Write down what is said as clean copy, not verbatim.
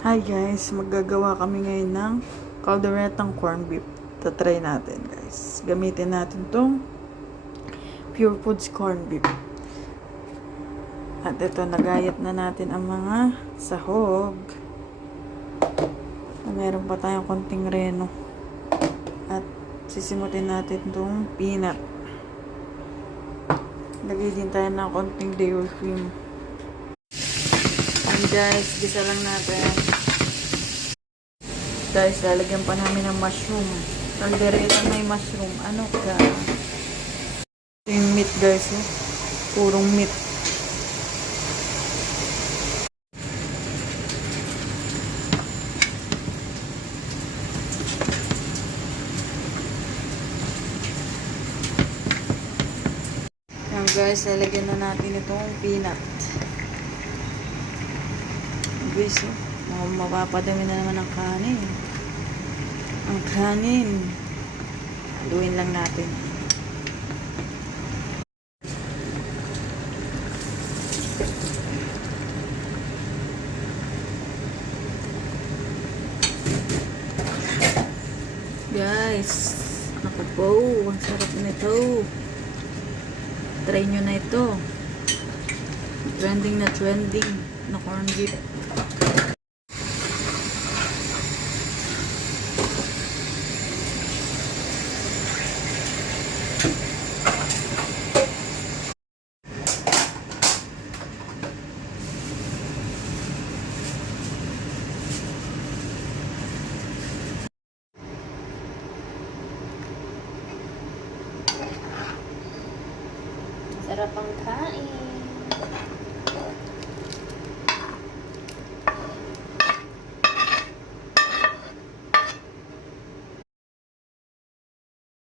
Hi guys, maggagawa kami ngayon ng calderetang corn beef. Tatry natin guys. Gamitin natin tong Pure Foods corn beef. At ito, nagayat na natin ang mga sahog. Meron pa tayong konting reno. At sisimutin natin tong peanut. Lagay din tayo ng konting dairy cream. And guys, gisa lang natin. Guys, lalagyan pa namin ng mushroom. Caldereta may mushroom. Ano ka? Ito yung meat guys. Oh. Purong meat. Yan guys, lalagyan na natin itong peanut. Guys, oh. Mapapadami na naman ang kanin. Ang kanin. Haluin lang natin. Guys, naku po, ang sarap nito. Try nyo na ito. Trending na corn beef. Sarap ang kain.